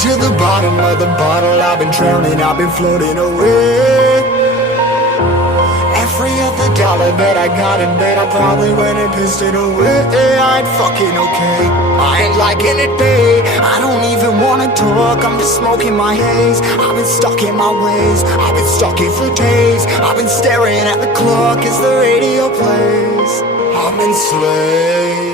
to the bottom of the bottle. I've been drowning, I've been floating away. Every other dollar that I got in bed, I probably went and pissed it away. I ain't fucking okay, I ain't liking it, babe. I don't even wanna talk, I'm just smoking my haze. I've been stuck in my ways, I've been stuck here for days. I've been staring at the clock as the radio plays. I'm enslaved.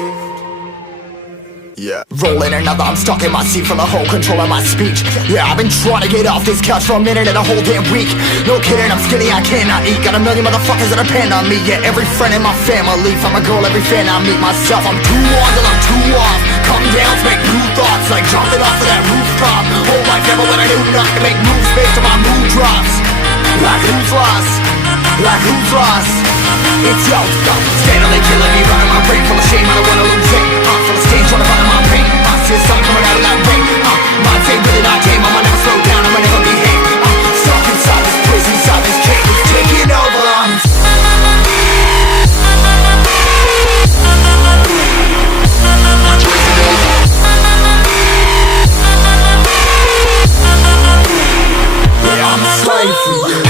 Yeah. Rolling another, I'm stuck in my seat for the whole control of my speech. Yeah, I've been trying to get off this couch for a minute and a whole damn week. No kidding, I'm skinny, I cannot eat. Got a million motherfuckers that depend on me. Yeah, every friend in my family, from a girl, every fan I meet myself. I'm too on till I'm too off. Come down to make new thoughts, like jumping off of that rooftop. Whole life never when I knew not to make moves based on my mood drops. Like who's lost? Like who's lost? It's yo, steadily killing me, running my brain full of shame. I don't wanna lose it. Full of stage, trying to find my pain. See the sun coming out of that rain. Mind say really not tame. I'ma never slow down, I'ma never behave. Stuck inside this prison, inside this cage. It's taking over. Yeah, I'm a slave for you.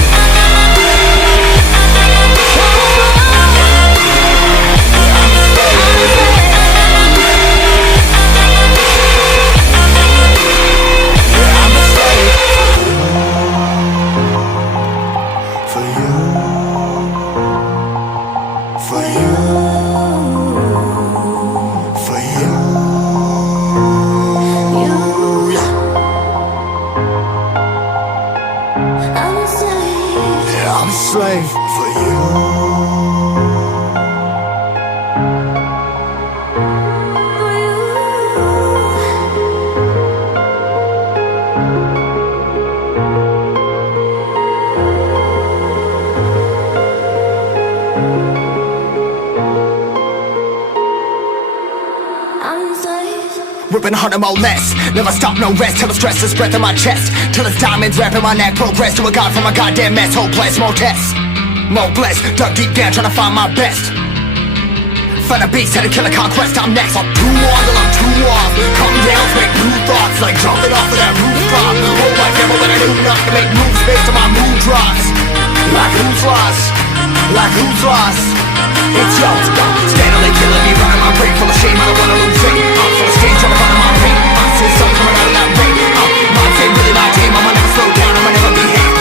I'm a I'm a slave for you. Ripping harder, more less. Never stop, no rest. Till the stress is breath in my chest. Till it's diamonds wrapping my neck. Progress to a god from a goddamn mess. Hopeless, more tests, more blessed. Dug deep down trying to find my best. Find a beast, had to kill a conquest. I'm next. I'm too on till I'm too off. Come down, make new thoughts. Like jumping off of that rooftop. Whole life never when I do nothing. Make moves based on my mood drops. Like who's lost? Like who's lost? It's yours. Steadily killing me, running my brain full of shame. I don't wanna lose it. I'm full of stage, trying to find my pain. I see something coming out of that rain. My team, really my team. I'ma never slow down, I'ma never behave.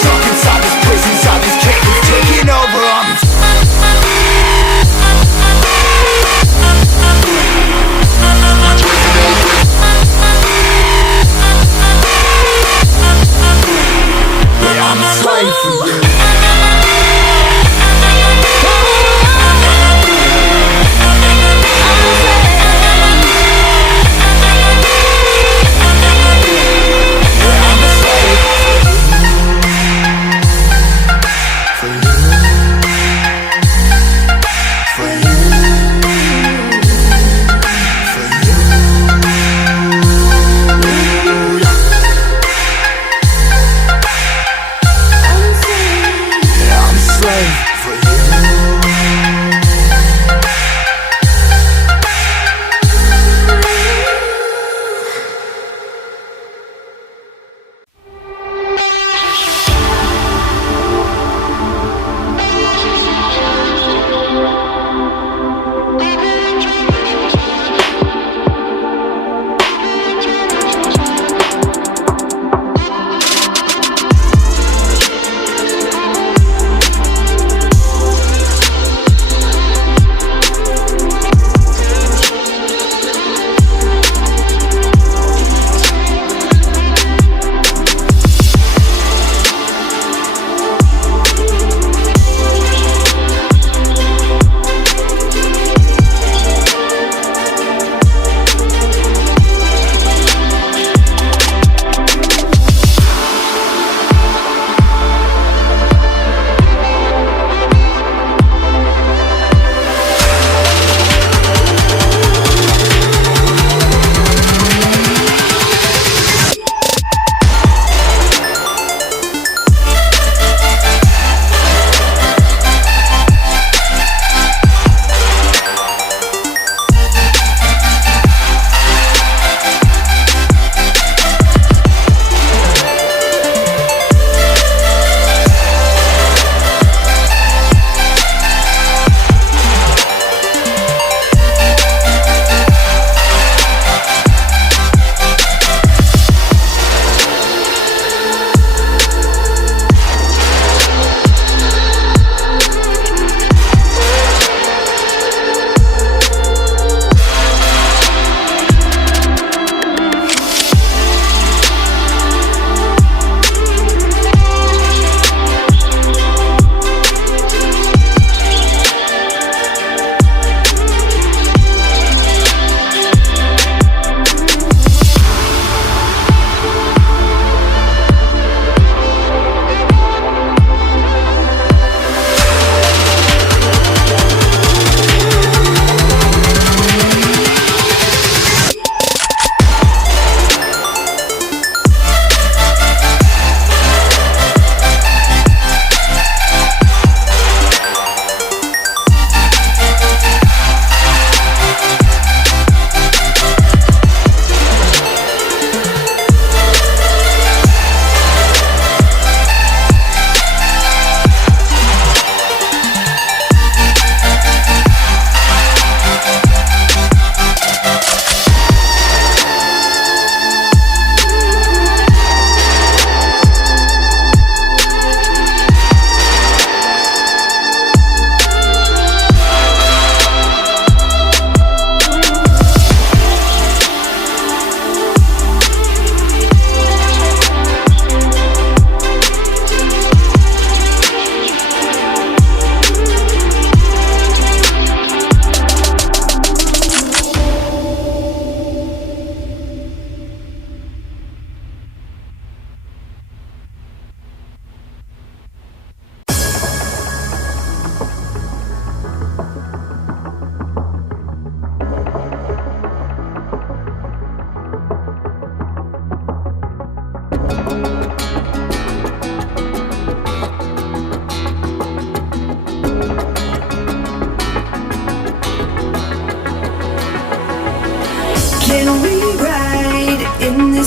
Stuck inside this prison, inside this cage. It's taking over. Yeah, I'm a slave for you.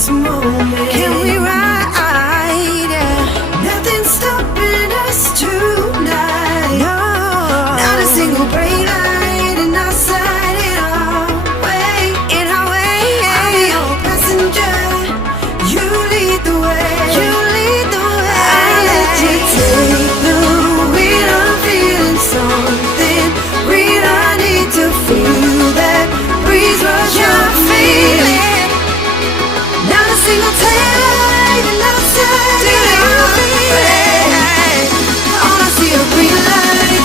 this moment. Can we ride? Yeah. Nothing's stopping us tonight. No, not a single brake light in our sight. In our way, I'll be your passenger. You lead the way. You lead the way. I'll let you take the wheel. I'm feeling something real. I need to feel that breeze rush. You're feeling. Not a single time.